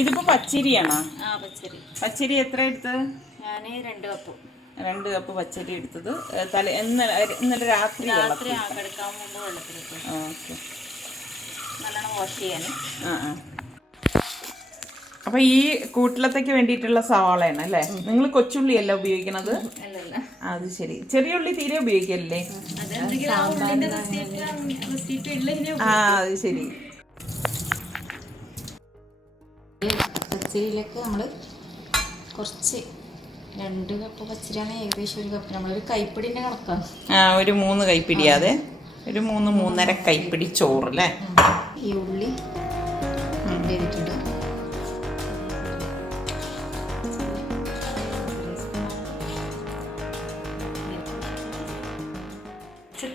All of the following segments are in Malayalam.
ഇതിപ്പോ പച്ചരിയാണോ? പച്ചരി. പച്ചരി എത്ര എടുത്ത്? ഞാൻ 2 കപ്പ്. 2 കപ്പ് പച്ചരി എടുത്തത്. ഇന്നലെ രാത്രി കിടക്കാൻ മുമ്പ് വെള്ളത്തിലിട്ട്. ഓക്കെ. നല്ലോണം വാഷ് ചെയ്യാൻ. അപ്പൊ ഈ കൂട്ടിലത്തേക്ക് വേണ്ടിയിട്ടുള്ള സവാളയാണ് അല്ലേ? നിങ്ങൾ കൊച്ചുള്ളിയല്ല ഉപയോഗിക്കണത്? അത് ശരി. ചെറിയ ഉള്ളി തീരെ ഉപയോഗിക്കല്ലേ? അത് ശരി. പച്ചരിയിലേക്ക് നമ്മൾ കുറച്ച് 2 കപ്പ് പച്ചരിയാണ് ഏകദേശം 1 കപ്പ്. നമ്മളൊരു കൈപ്പിടിന്റെ കണക്കാണ്. ഒരു 3 കൈപ്പിടിയാതെ ഒരു 3-3.5 കൈപ്പിടി ചോറ് അല്ലേ? ഈ ഉള്ളി വേവിച്ചിട്ട്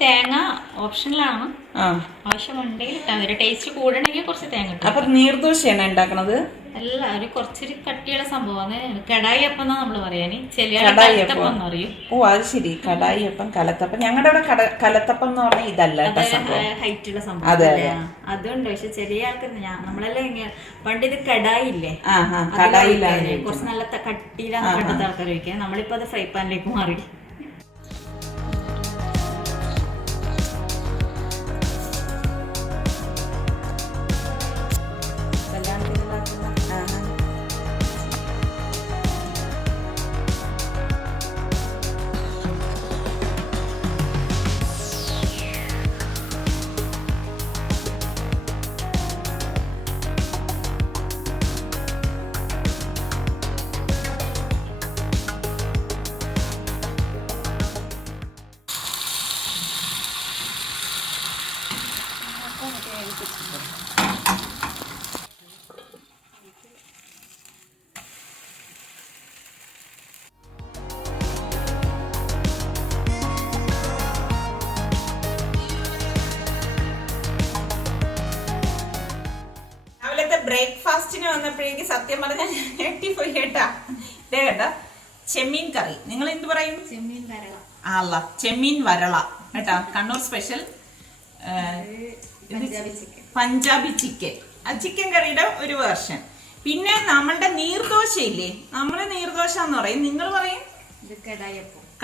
തേങ്ങ ഓപ്ഷനിലാണ്. ആവശ്യമുണ്ടെങ്കിൽ ഇട്ടാൽ ടേസ്റ്റ് കൂടണമെങ്കിൽ കുറച്ച് തേങ്ങ ഇട്ടു. അപ്പൊ നീർദോശയാണ് ഉണ്ടാക്കണത്? അല്ല, ഒരു കുറച്ചൊരു കട്ടിയുള്ള സംഭവമാണ്. കടായി അപ്പം എന്നാ നമ്മള് പറയാന്. കലത്തപ്പം എന്ന് പറയും. ഓ അത് ശരി. കടായി അപ്പം, കലത്തപ്പം. ഞങ്ങളുടെ അവിടെ കലത്തപ്പം എന്ന് പറഞ്ഞാൽ ഇതല്ല ഹൈറ്റ് ഉള്ള സംഭവം. അതുണ്ട്. പക്ഷെ ചെറിയ ആൾക്ക് നമ്മളെല്ലാം പണ്ട് ഇത് കടായി ഇല്ലേ, കുറച്ച് നല്ല കട്ടിയിലാണ് പണ്ടത്തെ ആൾക്കാർ വയ്ക്കുക. നമ്മളിപ്പോ അത് ഫ്രൈ പാനിലേക്ക് മാറി. ബ്രേക്ക്ഫാസ്റ്റിന് വന്നപ്പോഴേക്ക് സത്യം പറഞ്ഞാൽ ഞെട്ടിപ്പോയി കേട്ടാ. ഇതേ കേട്ടാ ചെമ്മീൻ കറി. നിങ്ങൾ എന്ത് പറയും? ചെമ്മീൻ വരള. അല്ല, ചെമ്മീൻ വരള കേട്ടാ. Kannur special Punjabi chicken. ആ ചിക്കൻ കറിയുടെ ഒരു വേർഷൻ. പിന്നെ നമ്മളുടെ നീർദോശ ഇല്ലേ, നമ്മള് നീർദോശ എന്ന് പറയും. നിങ്ങൾ പറയും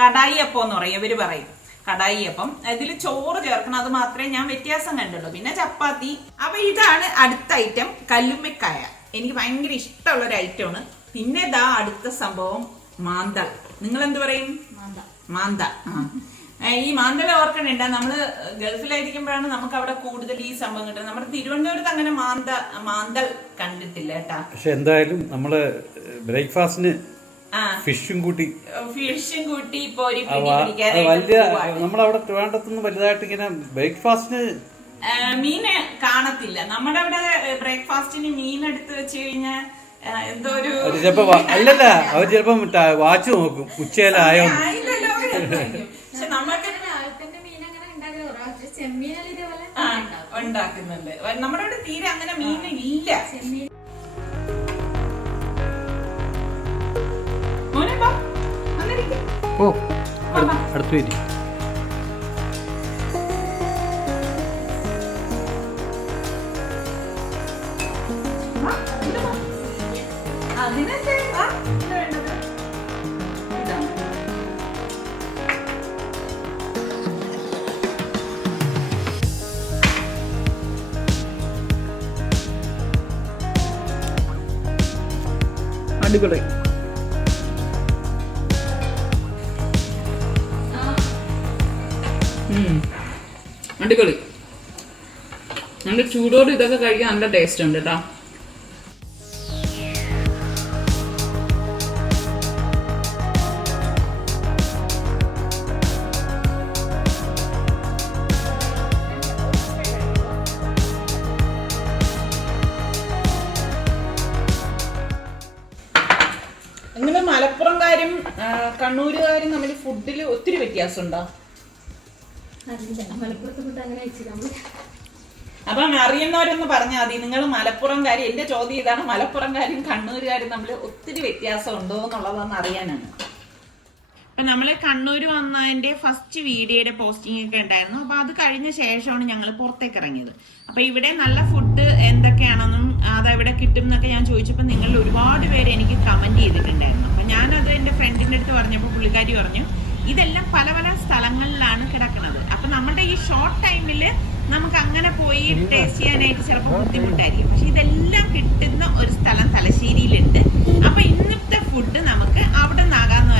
കടായി അപ്പം എന്ന് പറയും. ഇവര് പറയും കടായി അപ്പം. ഇതിൽ ചോറ് ചേർക്കണം, അത് മാത്രമേ ഞാൻ വ്യത്യാസം കണ്ടുള്ളൂ. പിന്നെ ചപ്പാത്തി. അപ്പൊ ഇതാണ് അടുത്ത ഐറ്റം, കല്ലുമ്മക്കായ. എനിക്ക് ഭയങ്കര ഇഷ്ടമുള്ള ഒരു ഐറ്റമാണ്. പിന്നെ ഇതാ അടുത്ത സംഭവം മാന്തൾ. നിങ്ങൾ എന്ത് പറയും? മാന്ത. ഈ മാന്തള ഓർക്കണുണ്ട, നമ്മള് ഗൾഫിലായിരിക്കുമ്പോഴാണ് നമുക്ക് അവിടെ കൂടുതൽ ഈ സംഭവം കിട്ടുന്നത്. നമ്മുടെ തിരുവനന്തപുരത്ത് അങ്ങനെ മാന്തൾ കണ്ടിട്ടില്ല കേട്ടാ. പക്ഷെ എന്തായാലും നമ്മള് ബ്രേക്ക്ഫാസ്റ്റിന് ഫിഷും കൂട്ടി വലിയ നമ്മളവിടെ ട്രിവാൻഡ്രത്തൊന്നും വലുതായിട്ട് ഇങ്ങനെ ബ്രേക്ക്ഫാസ്റ്റിന് മീന് കാണത്തില്ല. നമ്മുടെ അവിടെ ബ്രേക്ക്ഫാസ്റ്റിന് മീൻ എടുത്ത് വെച്ച് കഴിഞ്ഞാൽ എന്തോ ഒരു ചിലപ്പോ അല്ലല്ല, അവർ ചിലപ്പോ വാച്ച് നോക്കും ഉച്ചയിലായോ. പക്ഷെ നമ്മൾക്ക് ഉണ്ടാക്കുന്നുണ്ട്. നമ്മുടെ അവിടെ തീരെ അങ്ങനെ മീൻ ഇല്ല. ഓ അടുത്ത് വരി. അടിപൊളി. അടിപൊളി. നല്ല ചൂടോട് ഇതൊക്കെ കഴിക്കാൻ നല്ല ടേസ്റ്റ് ഉണ്ട് കേട്ടോ. നിങ്ങള് മലപ്പുറംകാരും കണ്ണൂരുകാരും തമ്മിൽ ഫുഡിൽ ഒത്തിരി വ്യത്യാസം ഉണ്ടോ? അപ്പം അറിയുന്നവരൊന്ന് പറഞ്ഞാൽ മതി. നിങ്ങൾ മലപ്പുറംകാരി, എന്റെ ചോദ്യം ഇതാണ്, മലപ്പുറംകാരും കണ്ണൂരുകാരും തമ്മിൽ ഒത്തിരി വ്യത്യാസം ഉണ്ടോ എന്നുള്ളതൊന്ന് അറിയാനാണ്. അപ്പൊ നമ്മള് കണ്ണൂർ വന്നതിന്റെ ഫസ്റ്റ് വീഡിയോയുടെ പോസ്റ്റിംഗ് ഒക്കെ ഉണ്ടായിരുന്നു. അപ്പൊ അത് കഴിഞ്ഞ ശേഷമാണ് ഞങ്ങൾ പുറത്തേക്ക് ഇറങ്ങിയത്. അപ്പൊ ഇവിടെ നല്ല ഫുഡ് എന്തൊക്കെയാണെന്നും അതെവിടെ കിട്ടും എന്നൊക്കെ ഞാൻ ചോദിച്ചപ്പോൾ നിങ്ങൾ ഒരുപാട് പേര് എനിക്ക് കമന്റ് ചെയ്തിട്ടുണ്ടായിരുന്നു. അപ്പൊ ഞാനത് എന്റെ ഫ്രണ്ടിന്റെ അടുത്ത് പറഞ്ഞപ്പോൾ പുള്ളിക്കാരി പറഞ്ഞു ഇതെല്ലാം പല പല സ്ഥലങ്ങളിലാണ് കിടക്കുന്നത്. അപ്പൊ നമ്മുടെ ഈ ഷോർട്ട് ടൈമില് നമുക്ക് അങ്ങനെ പോയി ടേസ്റ്റ് ചെയ്യാനായിട്ട് ചിലപ്പോൾ ബുദ്ധിമുട്ടായിരിക്കും. പക്ഷെ ഇതെല്ലാം കിട്ടുന്ന ഒരു സ്ഥലം തലശ്ശേരിയിലുണ്ട്. അപ്പൊ ഇന്നത്തെ ഫുഡ് നമുക്ക് അവിടെ നിന്നാകാന്ന്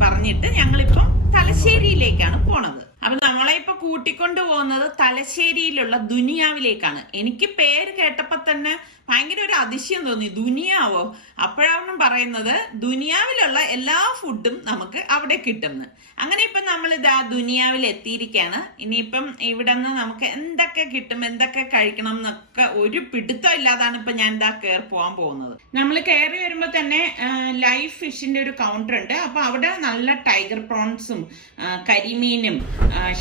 പറഞ്ഞിട്ട് ഞങ്ങളിപ്പം തലശ്ശേരിയിലേക്കാണ് പോണത്. അപ്പൊ നമ്മളെ ഇപ്പൊ കൂട്ടിക്കൊണ്ടു പോകുന്നത് തലശ്ശേരിയിലുള്ള ദുനിയാവിലേക്കാണ്. എനിക്ക് പേര് കേട്ടപ്പോ തന്നെ ഭയങ്കര ഒരു അതിശയം തോന്നി. ദുനിയാവോ? അപ്പോഴാണ് പറയുന്നത് ദുനിയാവിലുള്ള എല്ലാ ഫുഡും നമുക്ക് അവിടെ കിട്ടുന്നു. അങ്ങനെ ഇപ്പൊ നമ്മൾ ഇതാ ദുനിയാവിൽ എത്തിയിരിക്കുകയാണ്. ഇനിയിപ്പം ഇവിടെ നിന്ന് നമുക്ക് എന്തൊക്കെ കിട്ടും, എന്തൊക്കെ കഴിക്കണം എന്നൊക്കെ ഒരു പിടുത്തം ഇല്ലാതാണ് ഇപ്പൊ ഞാൻ ഇതാ പോകാൻ പോകുന്നത്. നമ്മൾ കയറി വരുമ്പോ തന്നെ ലൈവ് ഫിഷിന്റെ ഒരു കൗണ്ടർ ഉണ്ട്. അപ്പൊ അവിടെ നല്ല ടൈഗർ പ്രോൺസും കരിമീനും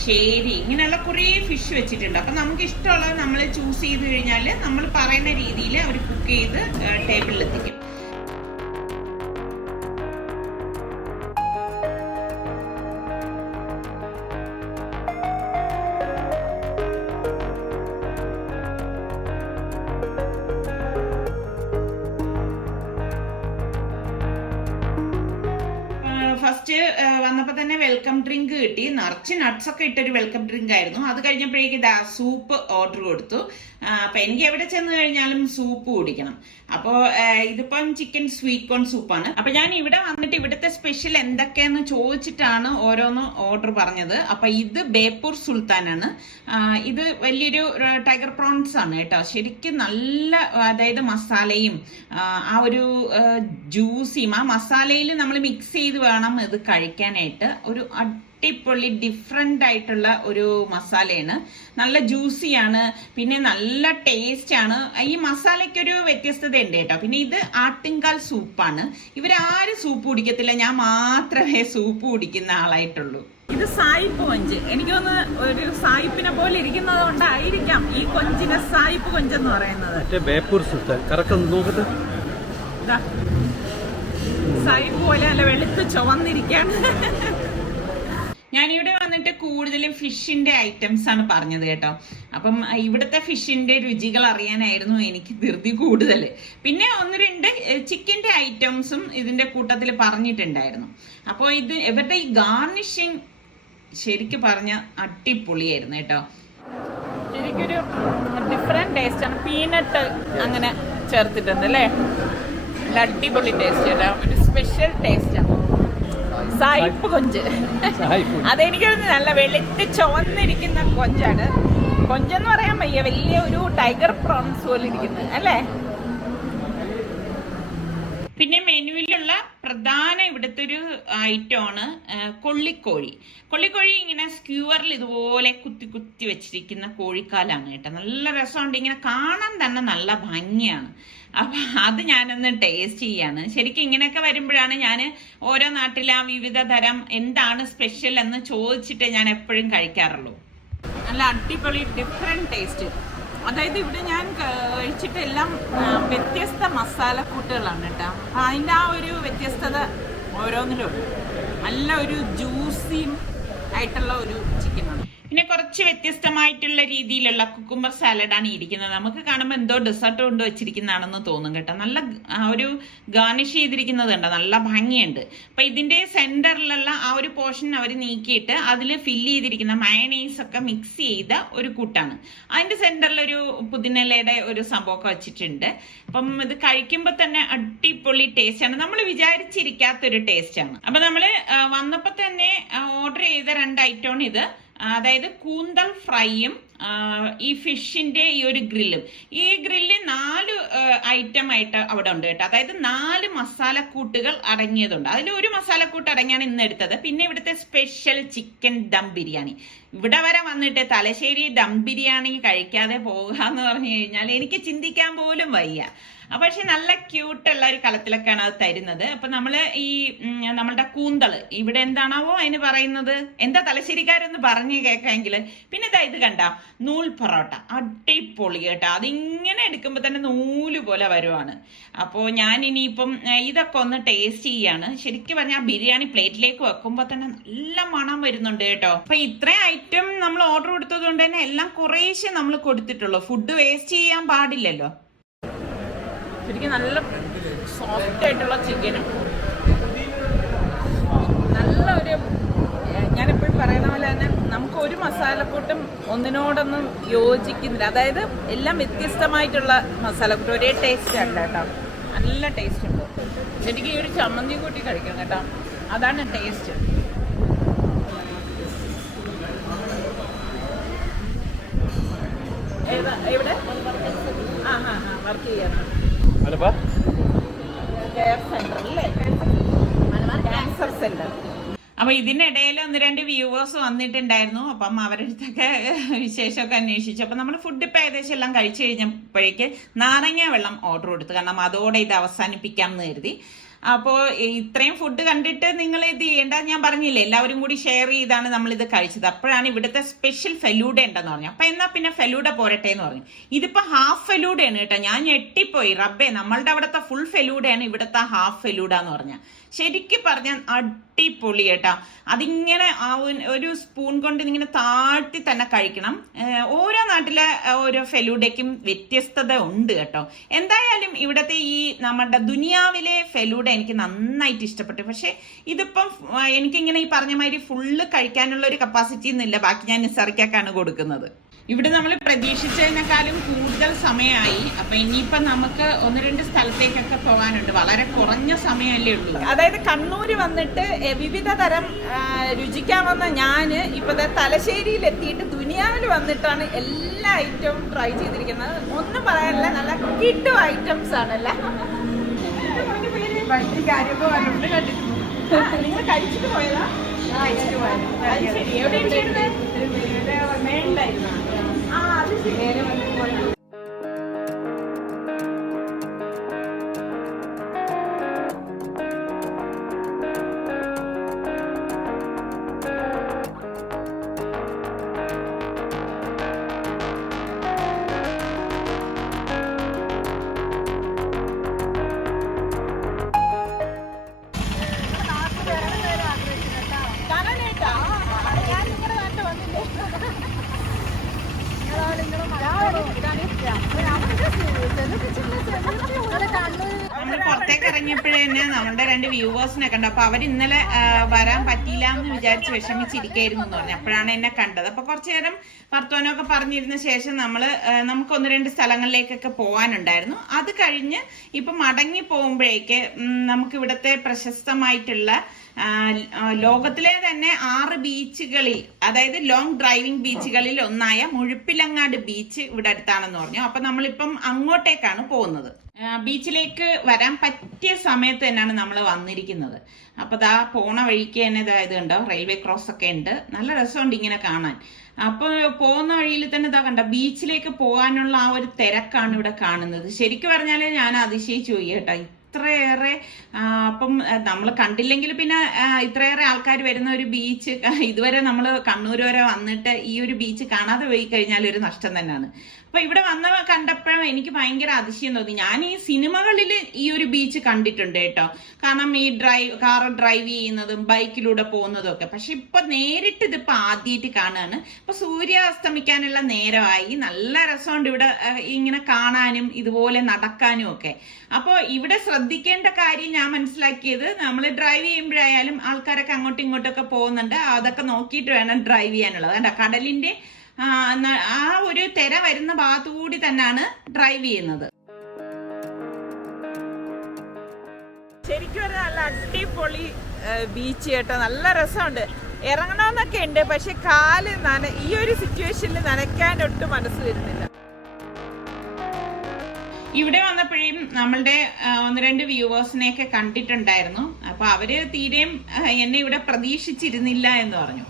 ഷേരി ഇങ്ങനെയുള്ള കുറേ ഫിഷ് വെച്ചിട്ടുണ്ട്. അപ്പൊ നമുക്ക് ഇഷ്ടമുള്ളത് നമ്മൾ ചൂസ് ചെയ്ത് കഴിഞ്ഞാൽ നമ്മൾ പറയുന്ന രീതിയിൽ അവർ കുക്ക് ചെയ്ത് ടേബിളിൽ എത്തിക്കും. ഫസ്റ്റ് വന്നപ്പോ തന്നെ വെൽക്കം ഡ്രിങ്ക് കിട്ടി. നിറച്ച് നട്ട്സ് ഒക്കെ ഇട്ടൊരു വെൽക്കം ഡ്രിങ്ക് ആയിരുന്നു. അത് കഴിഞ്ഞപ്പോഴേക്ക് ഇതാ സൂപ്പ് ഓർഡർ കൊടുത്തു. അപ്പൊ എനിക്ക് എവിടെ ചെന്ന് കഴിഞ്ഞാലും സൂപ്പ് കുടിക്കണം. അപ്പോ ഇതിപ്പം ചിക്കൻ സ്വീറ്റ് കോൺ സൂപ്പാണ്. അപ്പൊ ഞാൻ ഇവിടെ വന്നിട്ട് ഇവിടുത്തെ സ്പെഷ്യൽ എന്തൊക്കെയെന്ന് ചോദിച്ചിട്ടാണ് ഓരോന്ന് ഓർഡർ പറഞ്ഞത്. അപ്പൊ ഇത് ബേപ്പൂർ സുൽത്താനാണ്. ഇത് വലിയൊരു ടൈഗർ പ്രോൺസ് ആണ് കേട്ടോ. ശരിക്കും നല്ല, അതായത് മസാലയും ആ ഒരു ജ്യൂസിയും ആ മസാലയിൽ നമ്മൾ മിക്സ് ചെയ്ത് വേണം ഇത് കഴിക്കാനായിട്ട്. ഒരു അടിപൊളി ഡിഫറെന്റ് ആയിട്ടുള്ള ഒരു മസാലയാണ്. നല്ല ജ്യൂസിയാണ്, പിന്നെ നല്ല ടേസ്റ്റ് ആണ്. ഈ മസാലയ്ക്കൊരു വ്യത്യസ്തത ഉണ്ട് കേട്ടോ. പിന്നെ ഇത് ആട്ടിൻകാൽ സൂപ്പാണ്. ഇവരാരും സൂപ്പ് കുടിക്കത്തില്ല, ഞാൻ മാത്രമേ സൂപ്പ് കുടിക്കുന്ന ആളായിട്ടുള്ളൂ. ഇത് സായിപ്പ് കൊഞ്ച്. എനിക്കൊന്ന് ഒരു സായിപ്പിനെ പോലെ ഇരിക്കുന്നത് കൊണ്ടായിരിക്കാം ഈ കൊഞ്ചിനെ സായിപ്പ് കൊഞ്ചെന്ന് പറയുന്നത്. ബേപ്പൂർ സുൽത്താൻ കറക്റ്റ് സായിപ്പ് പോലെ അല്ല, വെളുത്ത് ചുവന്നിരിക്കാണ്. ഞാനിവിടെ വന്നിട്ട് കൂടുതലും ഫിഷിന്റെ ഐറ്റംസ് ആണ് പറഞ്ഞത് കേട്ടോ. അപ്പം ഇവിടുത്തെ ഫിഷിന്റെ രുചികൾ അറിയാനായിരുന്നു എനിക്ക് ധൃതി കൂടുതൽ. പിന്നെ ഒന്ന് രണ്ട് ചിക്കന്റെ ഐറ്റംസും ഇതിന്റെ കൂട്ടത്തിൽ പറഞ്ഞിട്ടുണ്ടായിരുന്നു. അപ്പോൾ ഇത് ഇവരുടെ ഈ ഗാർണിഷിങ് ശരിക്കും പറഞ്ഞ അടിപൊളിയായിരുന്നു കേട്ടോ. ശരിക്കൊരു ഡിഫറെന്റ് ടേസ്റ്റ് ആണ്. പീനട്ട് അങ്ങനെ ചേർത്തിട്ടുണ്ട് അല്ലേ. അടിപൊളി ടേസ്റ്റ് കേട്ടോ. ഒരു സ്പെഷ്യൽ ടേസ്റ്റ് ആണ് സായിപ്പ് കൊഞ്ച്. അതെനിക്ക് നല്ല വെളുത്ത് ചുവന്നിരിക്കുന്ന കൊഞ്ചാണ്. കൊഞ്ചെന്ന് പറയാൻ വയ്യ, വലിയ ഒരു ടൈഗർ പ്രോൺസ് പോലെ ഇരിക്കുന്നത് അല്ലേ. പിന്നെ മെനുവിലുള്ള പ്രധാന ഇവിടുത്തെ ഒരു ഐറ്റമാണ് കൊള്ളിക്കോഴി. കൊള്ളിക്കോഴി ഇങ്ങനെ സ്ക്യൂവറിൽ ഇതുപോലെ കുത്തി കുത്തി വെച്ചിരിക്കുന്ന കോഴിക്കാലാണ് കേട്ടോ. നല്ല രസമുണ്ട്, ഇങ്ങനെ കാണാൻ തന്നെ നല്ല ഭംഗിയാണ്. അപ്പൊ അത് ഞാനൊന്ന് ടേസ്റ്റ് ചെയ്യാണ്. ശരിക്കും ഇങ്ങനെയൊക്കെ വരുമ്പോഴാണ് ഞാൻ ഓരോ നാട്ടിലെ ആ വിവിധ തരം എന്താണ് സ്പെഷ്യൽ എന്ന് ചോദിച്ചിട്ട് ഞാൻ എപ്പോഴും കഴിക്കാറുള്ളൂ. നല്ല അടിപൊളി ഡിഫറെന്റ് ടേസ്റ്റ്. അതായത് ഇവിടെ ഞാൻ കഴിച്ചിട്ടെല്ലാം വ്യത്യസ്ത മസാലക്കൂട്ടുകളാണ് കേട്ടോ. അതിൻ്റെ ആ ഒരു വ്യത്യസ്തത ഓരോന്നിലും നല്ല ഒരു ജ്യൂസിയും ആയിട്ടുള്ള ഒരു ചിക്കനാണ്. പിന്നെ കുറച്ച് വ്യത്യസ്തമായിട്ടുള്ള രീതിയിലുള്ള കുക്കുംബർ സാലഡാണ് ഇരിക്കുന്നത്. നമുക്ക് കാണുമ്പോൾ എന്തോ ഡെസേർട്ട് കൊണ്ട് വെച്ചിരിക്കുന്നതാണെന്ന് തോന്നും കേട്ടോ. നല്ല ഒരു ഗാർണിഷ് ചെയ്തിരിക്കുന്നത് കണ്ടോ, നല്ല ഭംഗിയുണ്ട്. അപ്പൊ ഇതിന്റെ സെന്ററിലുള്ള ആ ഒരു പോർഷൻ അവർ നീക്കിയിട്ട് അതിൽ ഫില്ല് ചെയ്തിരിക്കുന്ന മയണൈസ് ഒക്കെ മിക്സ് ചെയ്ത ഒരു കൂട്ടാണ്. അതിന്റെ സെന്ററിൽ ഒരു പുതിനലയുടെ ഒരു സംഭവമൊക്കെ വെച്ചിട്ടുണ്ട്. അപ്പം ഇത് കഴിക്കുമ്പോൾ തന്നെ അടിപൊളി ടേസ്റ്റ് ആണ്. നമ്മൾ വിചാരിച്ചിരിക്കാത്തൊരു ടേസ്റ്റ് ആണ്. അപ്പൊ നമ്മള് വന്നപ്പോ തന്നെ ഓർഡർ ചെയ്ത 2 ഐറ്റമാണ് ഇത്. അതായത് കൂന്തൽ ഫ്രൈയും ഈ ഫിഷിന്റെ ഈ ഒരു ഗ്രില്ലും. ഈ ഗ്രില്ല് 4 ഐറ്റം ആയിട്ട് അവിടെ ഉണ്ട് കേട്ടോ. അതായത് 4 മസാലക്കൂട്ടുകൾ അടങ്ങിയതുണ്ട്. അതിൽ ഒരു മസാലക്കൂട്ട് അടങ്ങിയാണ് ഇന്ന് എടുത്തത്. പിന്നെ ഇവിടുത്തെ സ്പെഷ്യൽ ചിക്കൻ ദം ബിരിയാണി. ഇവിടെ വരെ വന്നിട്ട് തലശ്ശേരി ദം ബിരിയാണി കഴിക്കാതെ പോകുക എന്ന് പറഞ്ഞു കഴിഞ്ഞാൽ എനിക്ക് ചിന്തിക്കാൻ പോലും വയ്യ. പക്ഷെ നല്ല ക്യൂട്ടുള്ള ഒരു കളത്തിലൊക്കെയാണ് അത് തരുന്നത്. അപ്പൊ നമ്മള് ഈ നമ്മളുടെ കൂന്തള് ഇവിടെ എന്താണാവോ അതിന് പറയുന്നത്, എന്താ തലശ്ശേരിക്കാരൊന്ന് പറഞ്ഞു കേൾക്കാമെങ്കിൽ. പിന്നെ ഇതാ ഇത് കണ്ട നൂൽ പൊറോട്ട അടിപൊളി കേട്ടോ. അതിങ്ങനെ എടുക്കുമ്പോൾ തന്നെ നൂല് പോലെ വരുവാണ്. അപ്പോൾ ഞാൻ ഇനിയിപ്പം ഇതൊക്കെ ഒന്ന് ടേസ്റ്റ് ചെയ്യാണ്. ശരിക്കും പറഞ്ഞാൽ ബിരിയാണി പ്ലേറ്റിലേക്ക് വെക്കുമ്പോൾ തന്നെ നല്ല മണം വരുന്നുണ്ട് കേട്ടോ. അപ്പൊ ഇത്രയും ഐറ്റം നമ്മൾ ഓർഡർ കൊടുത്തത് കൊണ്ട് തന്നെ എല്ലാം കുറേശ്ശെ നമ്മൾ കൊടുത്തിട്ടുള്ളൂ. ഫുഡ് വേസ്റ്റ് ചെയ്യാൻ പാടില്ലല്ലോ. ശരിക്കും നല്ല സോഫ്റ്റ് ആയിട്ടുള്ള ചിക്കനും നല്ല ഒരു, ഞാനെപ്പോഴും പറയുന്ന പോലെ തന്നെ നമുക്ക് ഒരു മസാലക്കൂട്ടും ഒന്നിനോടൊന്നും യോജിക്കുന്നില്ല. അതായത് എല്ലാം വ്യത്യസ്തമായിട്ടുള്ള മസാലക്കൂട്ട്, ഒരേ ടേസ്റ്റ് അല്ല കേട്ടോ. നല്ല ടേസ്റ്റ് ഉണ്ട്. ശരിക്കും ഈ ഒരു ചമ്മന്തി കൂട്ടി കഴിക്കണം കേട്ടോ, അതാണ് ടേസ്റ്റ്. എവിടെ വർക്ക് ചെയ്യാറ്? കെയർ സെന്റർ അല്ലേ? Cancer centre. അപ്പൊ ഇതിനിടയിൽ 1-2 വ്യൂവേഴ്സ് വന്നിട്ടുണ്ടായിരുന്നു. അപ്പം അവരുടെ അടുത്തൊക്കെ വിശേഷമൊക്കെ അന്വേഷിച്ചു. അപ്പൊ നമ്മൾ ഫുഡ് ഇപ്പൊ ഏകദേശം എല്ലാം കഴിച്ചു കഴിഞ്ഞപ്പോഴേക്ക് നാരങ്ങ വെള്ളം ഓർഡർ കൊടുത്തു. കാരണം അതോടെ ഇത് അവസാനിപ്പിക്കാം എന്ന് കരുതി. അപ്പോൾ ഇത്രയും ഫുഡ് കണ്ടിട്ട് നിങ്ങൾ ഇത് ചെയ്യേണ്ട, ഞാൻ പറഞ്ഞില്ലേ എല്ലാവരും കൂടി ഷെയർ ചെയ്താണ് നമ്മളിത് കഴിച്ചത്. അപ്പോഴാണ് ഇവിടുത്തെ സ്പെഷ്യൽ ഫെലൂഡ ഉണ്ടെന്ന് പറഞ്ഞു. അപ്പൊ എന്നാ പിന്നെ ഫെലൂഡ പോരട്ടെ എന്ന് പറഞ്ഞു. ഇതിപ്പോ ഹാഫ് ഫെലൂഡയാണ് കേട്ടോ. ഞാൻ ഞെട്ടിപ്പോയി. റബ്ബേ, നമ്മളുടെ അവിടുത്തെ ഫുൾ ഫെലൂഡയാണ് ഇവിടുത്തെ ഹാഫ് ഫെലൂഡ എന്ന് പറഞ്ഞ. ശരിക്കും പറഞ്ഞാൽ അടിപൊളി കേട്ടോ. അതിങ്ങനെ ഒരു സ്പൂൺ കൊണ്ട് ഇങ്ങനെ താഴ്ത്തി തന്നെ കഴിക്കണം. ഓരോ നാട്ടിലെ ഓരോ ഫെലൂഡയ്ക്കും വ്യത്യസ്തത ഉണ്ട് കേട്ടോ. എന്തായാലും ഇവിടുത്തെ ഈ നമ്മുടെ ദുനിയാവിലെ ഫെലൂഡ എനിക്ക് നന്നായിട്ട് ഇഷ്ടപ്പെട്ടു. പക്ഷെ ഇതിപ്പം എനിക്കിങ്ങനെ ഈ പറഞ്ഞ മാതിരി ഫുള്ള് കഴിക്കാനുള്ള ഒരു കപ്പാസിറ്റി ഒന്നുമില്ല. ബാക്കി ഞാൻ നിസ്സാറിക്കാണ് കൊടുക്കുന്നത്. ഇവിടെ നമ്മൾ പ്രതീക്ഷിച്ചതിനേക്കാളും കൂടുതൽ സമയമായി. അപ്പൊ ഇനിയിപ്പം നമുക്ക് 1-2 സ്ഥലത്തേക്കൊക്കെ പോകാനുണ്ട്. വളരെ കുറഞ്ഞ സമയമല്ലേ ഉള്ളൂ. അതായത് കണ്ണൂര് വന്നിട്ട് വിവിധ തരം രുചിക്കാമെന്ന ഞാന് ഇപ്പത്തെ തലശ്ശേരിയിൽ എത്തിയിട്ട് ദുനിയാവിൽ വന്നിട്ടാണ് എല്ലാ ഐറ്റവും ട്രൈ ചെയ്തിരിക്കുന്നത്. ഒന്നും പറയാനില്ല, നല്ല കിട്ടും ഐറ്റംസ് ആണല്ലേ. നിങ്ങൾ കഴിച്ചിട്ട് പോയതാ? മേളിലായിരുന്നു. അത് ശരി. നമ്മൾ പുറത്തേക്ക് ഇറങ്ങിയപ്പോഴേ തന്നെ നമ്മളുടെ 2 വ്യൂവേഴ്സിനെ കണ്ടു. അപ്പൊ അവർ ഇന്നലെ വരാൻ പറ്റിയില്ല എന്ന് വിചാരിച്ച് വിഷമിച്ചിരിക്കായിരുന്നു എന്ന് പറഞ്ഞു. അപ്പോഴാണ് എന്നെ കണ്ടത്. അപ്പൊ കുറച്ചു നേരം വർത്തമാനമൊക്കെ പറഞ്ഞിരുന്ന ശേഷം നമുക്ക് 1-2 സ്ഥലങ്ങളിലേക്കൊക്കെ പോകാനുണ്ടായിരുന്നു. അത് കഴിഞ്ഞ് ഇപ്പൊ മടങ്ങി പോകുമ്പോഴേക്ക് നമുക്ക് ഇവിടുത്തെ പ്രശസ്തമായിട്ടുള്ള ലോകത്തിലെ തന്നെ 6 ബീച്ചുകളിൽ, അതായത് ലോങ് ഡ്രൈവിംഗ് ബീച്ചുകളിൽ ഒന്നായ മുഴുപ്പിലങ്ങാട് ബീച്ച് ഇവിടെ അടുത്താണെന്ന് പറഞ്ഞു. അപ്പൊ നമ്മളിപ്പം അങ്ങോട്ടേക്കാണ് പോകുന്നത്. ബീച്ചിലേക്ക് വരാൻ പറ്റിയ സമയത്ത് തന്നെയാണ് നമ്മൾ വന്നിരിക്കുന്നത്. അപ്പൊ ദാ പോണ വഴിക്ക് തന്നെ ഇത് കണ്ടോ, റെയിൽവേ ക്രോസ് ഒക്കെ ഉണ്ട്. നല്ല രസമുണ്ട് ഇങ്ങനെ കാണാൻ. അപ്പൊ പോകുന്ന വഴിയിൽ തന്നെ ഇതാ കണ്ട, ബീച്ചിലേക്ക് പോകാനുള്ള ആ ഒരു തിരക്കാണ് ഇവിടെ കാണുന്നത്. ശരിക്കും പറഞ്ഞാല് ഞാൻ അതിശയിച്ചു പോയി കേട്ടോ. ഇത്രയേറെ അപ്പം നമ്മൾ കണ്ടില്ലെങ്കിൽ പിന്നെ ഇത്രയേറെ ആൾക്കാർ വരുന്ന ഒരു ബീച്ച് ഇതുവരെ നമ്മൾ കണ്ണൂർ വരെ വന്നിട്ട് ഈ ഒരു ബീച്ച് കാണാതെ പോയി കഴിഞ്ഞാൽ ഒരു നഷ്ടം തന്നെയാണ്. അപ്പൊ ഇവിടെ കണ്ടപ്പോഴും എനിക്ക് ഭയങ്കര അതിശയം തോന്നി. ഞാൻ ഈ സിനിമകളിൽ ഈ ഒരു ബീച്ച് കണ്ടിട്ടുണ്ട് കേട്ടോ. കാരണം ഈ കാർ ഡ്രൈവ് ചെയ്യുന്നതും ബൈക്കിലൂടെ പോകുന്നതും ഒക്കെ. പക്ഷെ ഇപ്പൊ നേരിട്ട് ഇതിപ്പോ ആദ്യമായിട്ട് കാണുകയാണ്. ഇപ്പൊ സൂര്യാസ്തമിക്കാനുള്ള നേരമായി. നല്ല രസമുണ്ട് ഇവിടെ ഇങ്ങനെ കാണാനും ഇതുപോലെ നടക്കാനും ഒക്കെ. അപ്പോൾ ഇവിടെ ശ്രദ്ധിക്കേണ്ട കാര്യം ഞാൻ മനസ്സിലാക്കിയത്, നമ്മൾ ഡ്രൈവ് ചെയ്യുമ്പോഴായാലും ആൾക്കാരൊക്കെ അങ്ങോട്ടും ഇങ്ങോട്ടൊക്കെ പോകുന്നുണ്ട്. അതൊക്കെ നോക്കിയിട്ട് വേണം ഡ്രൈവ് ചെയ്യാനുള്ളത്. കണ്ട, കടലിന്റെ ആ ഒരു തിര വരുന്ന ഭാഗത്തുകൂടി തന്നെയാണ് ഡ്രൈവ് ചെയ്യുന്നത്. ശരിക്കും ഒരു നല്ല അടിപൊളി ബീച്ച് കേട്ടോ. നല്ല രസമുണ്ട്. ഇറങ്ങണമെന്നൊക്കെ ഉണ്ട്, പക്ഷെ കാല് ഈ ഒരു സിറ്റുവേഷനിൽ നനയ്ക്കാനൊട്ടും മനസ്സ് വരുന്നില്ല. ഇവിടെ വന്നപ്പോഴും നമ്മളുടെ 1-2 വ്യൂവേഴ്സിനെയൊക്കെ കണ്ടിട്ടുണ്ടായിരുന്നു. അപ്പൊ അവര് തീരെയും എന്നെ ഇവിടെ പ്രതീക്ഷിച്ചിരുന്നില്ല എന്ന് പറഞ്ഞു.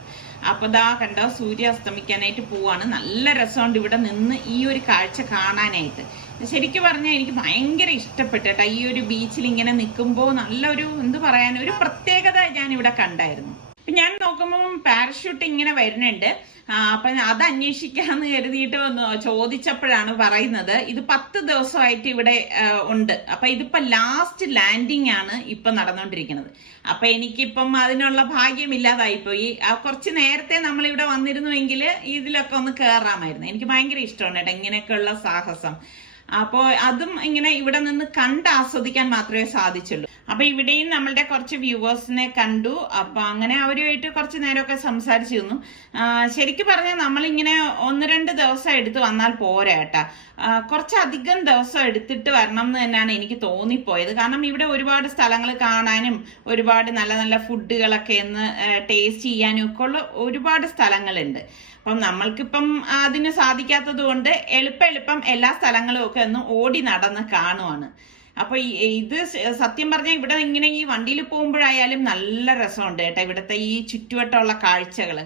അപ്പൊ ദാ കണ്ടോ, സൂര്യ അസ്തമിക്കാനായിട്ട് പോവാണ്. നല്ല രസമുണ്ട് ഇവിടെ നിന്ന് ഈ ഒരു കാഴ്ച കാണാനായിട്ട്. ശരിക്കും പറഞ്ഞാൽ എനിക്ക് ഭയങ്കര ഇഷ്ടപ്പെട്ടു കേട്ടോ. ഈ ഒരു ബീച്ചിൽ ഇങ്ങനെ നിൽക്കുമ്പോൾ നല്ലൊരു ഒരു പ്രത്യേകത ഞാൻ ഇവിടെ കണ്ടായിരുന്നു. ഞാൻ നോക്കുമ്പോൾ പാരഷൂട്ട് ഇങ്ങനെ വരുന്നുണ്ട്. അപ്പൊ അത് അന്വേഷിക്കാന്ന് കരുതിയിട്ട് ചോദിച്ചപ്പോഴാണ് പറയുന്നത് ഇത് 10 ദിവസമായിട്ട് ഇവിടെ ഉണ്ട്. അപ്പൊ ഇതിപ്പോ ലാസ്റ്റ് ലാൻഡിങ് ആണ് ഇപ്പൊ നടന്നുകൊണ്ടിരിക്കുന്നത്. അപ്പൊ എനിക്കിപ്പം അതിനുള്ള ഭാഗ്യമില്ലാതായിപ്പോയി. കുറച്ച് നേരത്തെ നമ്മൾ ഇവിടെ വന്നിരുന്നുവെങ്കിൽ ഇതിലൊക്കെ ഒന്ന് കയറാമായിരുന്നു. എനിക്ക് ഭയങ്കര ഇഷ്ടമാണ് കേട്ടോ ഇങ്ങനെയൊക്കെയുള്ള സാഹസം. അപ്പോ അതും ഇങ്ങനെ ഇവിടെ നിന്ന് കണ്ട് ആസ്വദിക്കാൻ മാത്രമേ സാധിച്ചുള്ളൂ. അപ്പൊ ഇവിടെയും നമ്മളുടെ കുറച്ച് വ്യൂവേഴ്സിനെ കണ്ടു. അപ്പൊ അങ്ങനെ അവരുമായിട്ട് കുറച്ച് നേരമൊക്കെ സംസാരിച്ചിരുന്നു. ശരിക്കും പറഞ്ഞാൽ നമ്മളിങ്ങനെ 1-2 ദിവസം എടുത്ത് വന്നാൽ പോരാ കേട്ടാ. കുറച്ചധികം ദിവസം എടുത്തിട്ട് വരണം എന്ന് തന്നെയാണ് എനിക്ക് തോന്നിപ്പോയത്. കാരണം ഇവിടെ ഒരുപാട് സ്ഥലങ്ങൾ കാണാനും ഒരുപാട് നല്ല നല്ല ഫുഡുകളൊക്കെ ഒന്ന് ടേസ്റ്റ് ചെയ്യാനും ഒക്കെ ഉള്ള ഒരുപാട് സ്ഥലങ്ങളുണ്ട്. അപ്പം നമ്മൾക്കിപ്പം അതിന് സാധിക്കാത്തത് കൊണ്ട് എളുപ്പം എല്ലാ സ്ഥലങ്ങളും ഒക്കെ ഒന്ന് ഓടി നടന്ന് കാണുവാണ്. അപ്പൊ ഇത് സത്യം പറഞ്ഞാൽ ഇവിടെ ഇങ്ങനെ ഈ വണ്ടിയിൽ പോകുമ്പോഴായാലും നല്ല രസമുണ്ട് കേട്ടോ ഇവിടുത്തെ ഈ ചുറ്റുവട്ടമുള്ള കാഴ്ചകള്.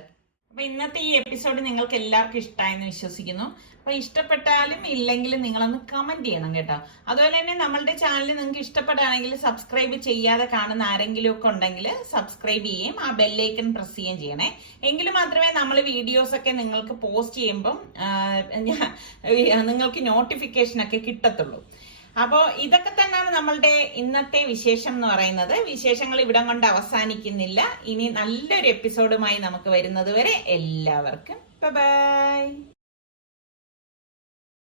അപ്പൊ ഇന്നത്തെ ഈ എപ്പിസോഡ് നിങ്ങൾക്ക് എല്ലാവർക്കും ഇഷ്ടമായെന്ന് വിശ്വസിക്കുന്നു. അപ്പൊ ഇഷ്ടപ്പെട്ടാലും ഇല്ലെങ്കിലും നിങ്ങളൊന്ന് കമന്റ് ചെയ്യണം കേട്ടോ. അതുപോലെ തന്നെ നമ്മളുടെ ചാനൽ നിങ്ങൾക്ക് ഇഷ്ടപ്പെടുകയാണെങ്കിൽ സബ്സ്ക്രൈബ് ചെയ്യാതെ കാണുന്ന ആരെങ്കിലും ഒക്കെ ഉണ്ടെങ്കിൽ സബ്സ്ക്രൈബ് ചെയ്യുകയും ആ ബെല്ലൈക്കൺ പ്രസ് ചെയ്യുകയും ചെയ്യണേ. എങ്കിൽ മാത്രമേ നമ്മൾ വീഡിയോസ് ഒക്കെ നിങ്ങൾക്ക് പോസ്റ്റ് ചെയ്യുമ്പം നിങ്ങൾക്ക് നോട്ടിഫിക്കേഷൻ ഒക്കെ കിട്ടത്തുള്ളൂ. അപ്പോൾ ഇതൊക്കെ തന്നെയാണ് നമ്മളുടെ ഇന്നത്തെ വിശേഷം എന്ന് പറയുന്നത്. വിശേഷങ്ങൾ ഇവിടം കൊണ്ട് അവസാനിക്കുന്നില്ല. ഇനി നല്ലൊരു എപ്പിസോഡുമായി നമുക്ക് വരുന്നത് വരെ എല്ലാവർക്കും ബൈ.